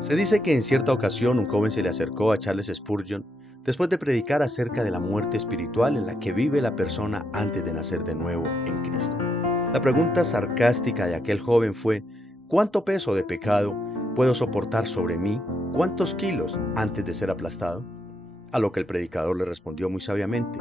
Se dice que en cierta ocasión un joven se le acercó a Charles Spurgeon después de predicar acerca de la muerte espiritual en la que vive la persona antes de nacer de nuevo en Cristo. La pregunta sarcástica de aquel joven fue: ¿cuánto peso de pecado puedo soportar sobre mí? ¿Cuántos kilos antes de ser aplastado? A lo que el predicador le respondió muy sabiamente: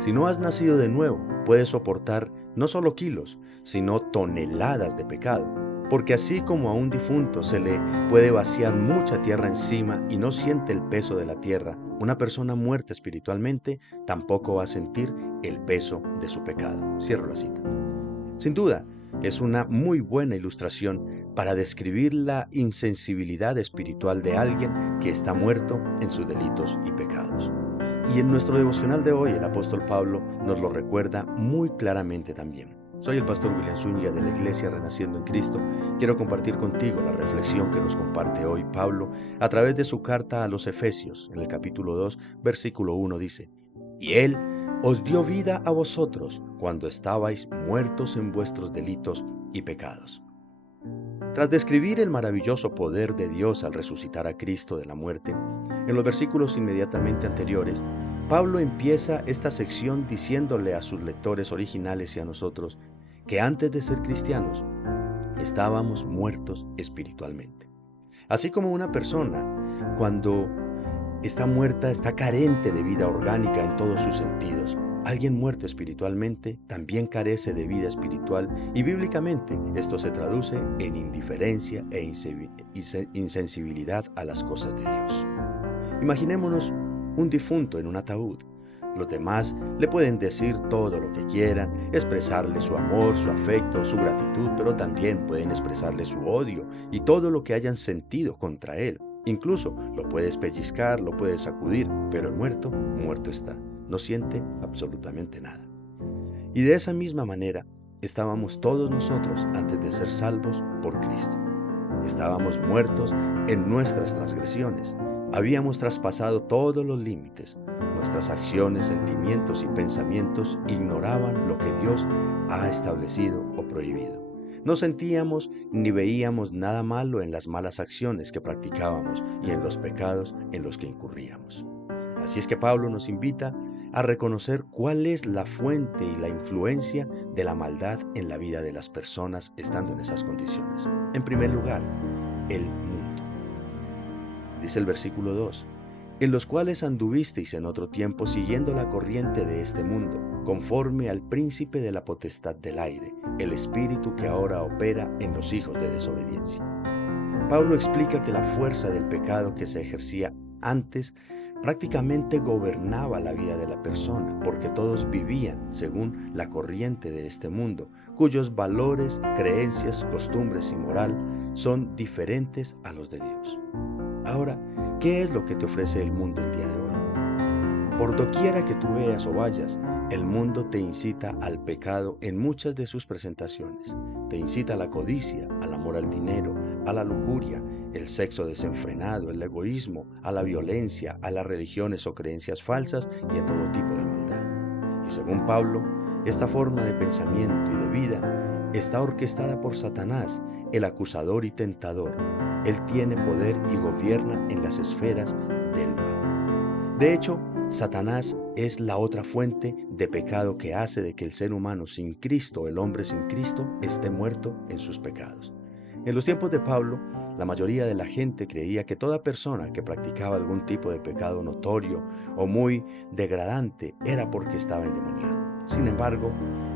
si no has nacido de nuevo, puedes soportar no solo kilos, sino toneladas de pecado. Porque así como a un difunto se le puede vaciar mucha tierra encima y no siente el peso de la tierra, una persona muerta espiritualmente tampoco va a sentir el peso de su pecado. Cierro la cita. Sin duda, es una muy buena ilustración para describir la insensibilidad espiritual de alguien que está muerto en sus delitos y pecados. Y en nuestro devocional de hoy, el apóstol Pablo nos lo recuerda muy claramente también. Soy el pastor William Zúñiga de la Iglesia Renaciendo en Cristo. Quiero compartir contigo la reflexión que nos comparte hoy Pablo a través de su carta a los Efesios. En el capítulo 2, versículo 1 dice: y Él os dio vida a vosotros cuando estabais muertos en vuestros delitos y pecados. Tras describir el maravilloso poder de Dios al resucitar a Cristo de la muerte, en los versículos inmediatamente anteriores, Pablo empieza esta sección diciéndole a sus lectores originales y a nosotros que antes de ser cristianos estábamos muertos espiritualmente. Así como una persona, cuando está muerta, está carente de vida orgánica en todos sus sentidos, alguien muerto espiritualmente también carece de vida espiritual, y bíblicamente esto se traduce en indiferencia e insensibilidad a las cosas de Dios. Imaginémonos un difunto en un ataúd. Los demás le pueden decir todo lo que quieran, expresarle su amor, su afecto, su gratitud, pero también pueden expresarle su odio y todo lo que hayan sentido contra él. Incluso lo puedes pellizcar, lo puedes sacudir, pero el muerto, muerto está. No siente absolutamente nada. Y de esa misma manera estábamos todos nosotros antes de ser salvos por Cristo. Estábamos muertos en nuestras transgresiones. Habíamos traspasado todos los límites. Nuestras acciones, sentimientos y pensamientos ignoraban lo que Dios ha establecido o prohibido. No sentíamos ni veíamos nada malo en las malas acciones que practicábamos y en los pecados en los que incurríamos. Así es que Pablo nos invita a reconocer cuál es la fuente y la influencia de la maldad en la vida de las personas estando en esas condiciones. En primer lugar, el mundo. Dice el versículo 2: en los cuales anduvisteis en otro tiempo siguiendo la corriente de este mundo, conforme al príncipe de la potestad del aire, el espíritu que ahora opera en los hijos de desobediencia. Pablo explica que la fuerza del pecado que se ejercía antes prácticamente gobernaba la vida de la persona, porque todos vivían según la corriente de este mundo, cuyos valores, creencias, costumbres y moral son diferentes a los de Dios. Ahora, ¿qué es lo que te ofrece el mundo el día de hoy? Por doquiera que tú veas o vayas, el mundo te incita al pecado en muchas de sus presentaciones. Te incita a la codicia, al amor al dinero, a la lujuria, el sexo desenfrenado, el egoísmo, a la violencia, a las religiones o creencias falsas y a todo tipo de maldad. Y según Pablo, esta forma de pensamiento y de vida está orquestada por Satanás, el acusador y tentador. Él tiene poder y gobierna en las esferas del mal. De hecho, Satanás es la otra fuente de pecado que hace de que el ser humano sin Cristo, el hombre sin Cristo, esté muerto en sus pecados. En los tiempos de Pablo, la mayoría de la gente creía que toda persona que practicaba algún tipo de pecado notorio o muy degradante era porque estaba endemoniado. Sin embargo,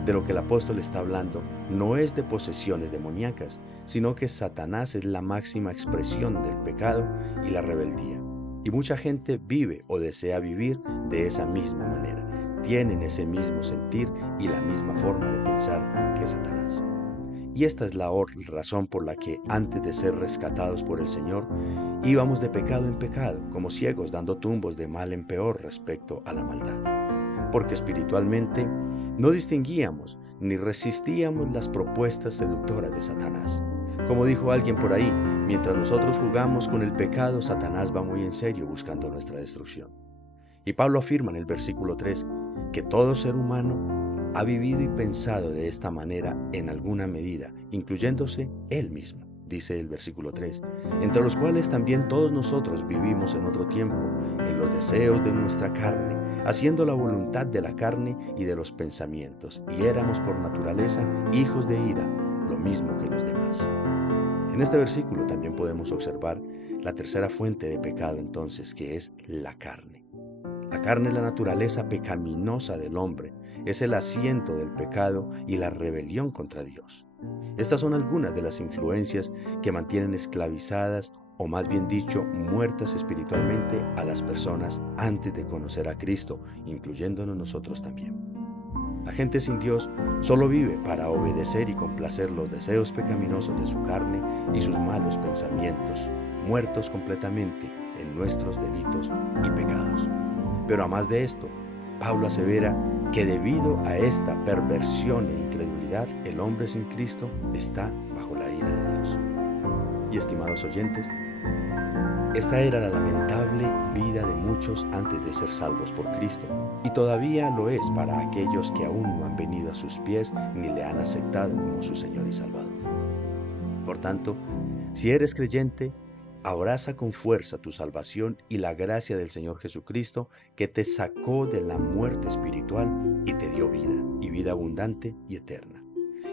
de lo que el apóstol está hablando no es de posesiones demoníacas, sino que Satanás es la máxima expresión del pecado y la rebeldía. Y mucha gente vive o desea vivir de esa misma manera. Tienen ese mismo sentir y la misma forma de pensar que Satanás. Y esta es la razón por la que antes de ser rescatados por el Señor, íbamos de pecado en pecado, como ciegos dando tumbos de mal en peor respecto a la maldad. Porque espiritualmente no distinguíamos ni resistíamos las propuestas seductoras de Satanás. Como dijo alguien por ahí, mientras nosotros jugamos con el pecado, Satanás va muy en serio buscando nuestra destrucción. Y Pablo afirma en el versículo 3 que todo ser humano ha vivido y pensado de esta manera en alguna medida, incluyéndose él mismo. dice el versículo 3, entre los cuales también todos nosotros vivimos en otro tiempo, en los deseos de nuestra carne, haciendo la voluntad de la carne y de los pensamientos, y éramos por naturaleza hijos de ira, lo mismo que los demás. En este versículo también podemos observar la tercera fuente de pecado entonces, que es la carne. La carne es la naturaleza pecaminosa del hombre, es el asiento del pecado y la rebelión contra Dios. Estas son algunas de las influencias que mantienen esclavizadas, o más bien dicho, muertas espiritualmente a las personas antes de conocer a Cristo, incluyéndonos nosotros también. La gente sin Dios solo vive para obedecer y complacer los deseos pecaminosos de su carne y sus malos pensamientos, muertos completamente en nuestros delitos y pecados. Pero a más de esto, Pablo asevera que debido a esta perversión e incredulidad, el hombre sin Cristo está bajo la ira de Dios. Y estimados oyentes, esta era la lamentable vida de muchos antes de ser salvos por Cristo, y todavía lo es para aquellos que aún no han venido a sus pies ni le han aceptado como su Señor y Salvador. Por tanto, si eres creyente, abraza con fuerza tu salvación y la gracia del Señor Jesucristo, que te sacó de la muerte espiritual y te dio vida, y vida abundante y eterna.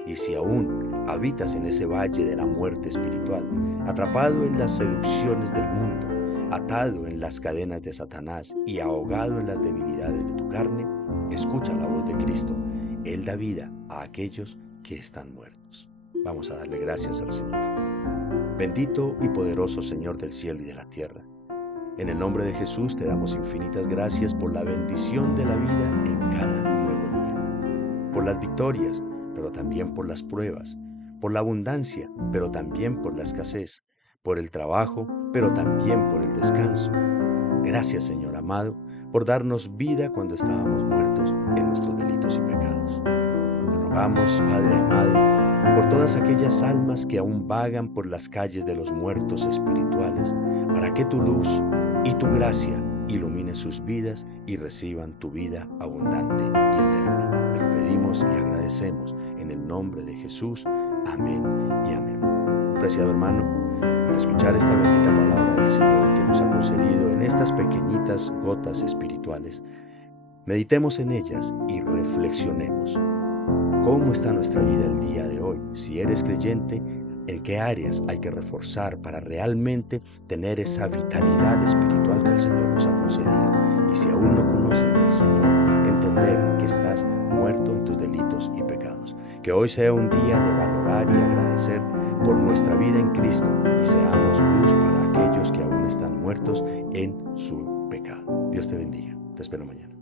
Y si aún habitas en ese valle de la muerte espiritual, atrapado en las seducciones del mundo, atado en las cadenas de Satanás y ahogado en las debilidades de tu carne, escucha la voz de Cristo. Él da vida a aquellos que están muertos. Vamos a darle gracias al Señor. Bendito y poderoso Señor del cielo y de la tierra, en el nombre de Jesús te damos infinitas gracias por la bendición de la vida en cada nuevo día, por las victorias, pero también por las pruebas, por la abundancia, pero también por la escasez, por el trabajo, pero también por el descanso. Gracias, Señor amado, por darnos vida cuando estábamos muertos en nuestros delitos y pecados. Te rogamos, Padre amado, por todas aquellas almas que aún vagan por las calles de los muertos espirituales, para que tu luz y tu gracia iluminen sus vidas y reciban tu vida abundante y eterna. Te lo pedimos y agradecemos en el nombre de Jesús. Amén y amén. Preciado hermano, al escuchar esta bendita palabra del Señor que nos ha concedido en estas pequeñitas gotas espirituales, meditemos en ellas y reflexionemos. ¿Cómo está nuestra vida el día de hoy? Si eres creyente, ¿en qué áreas hay que reforzar para realmente tener esa vitalidad espiritual que el Señor nos ha concedido? Y si aún no conoces del Señor, entender que estás muerto en tus delitos y pecados. Que hoy sea un día de valorar y agradecer por nuestra vida en Cristo y seamos luz para aquellos que aún están muertos en su pecado. Dios te bendiga. Te espero mañana.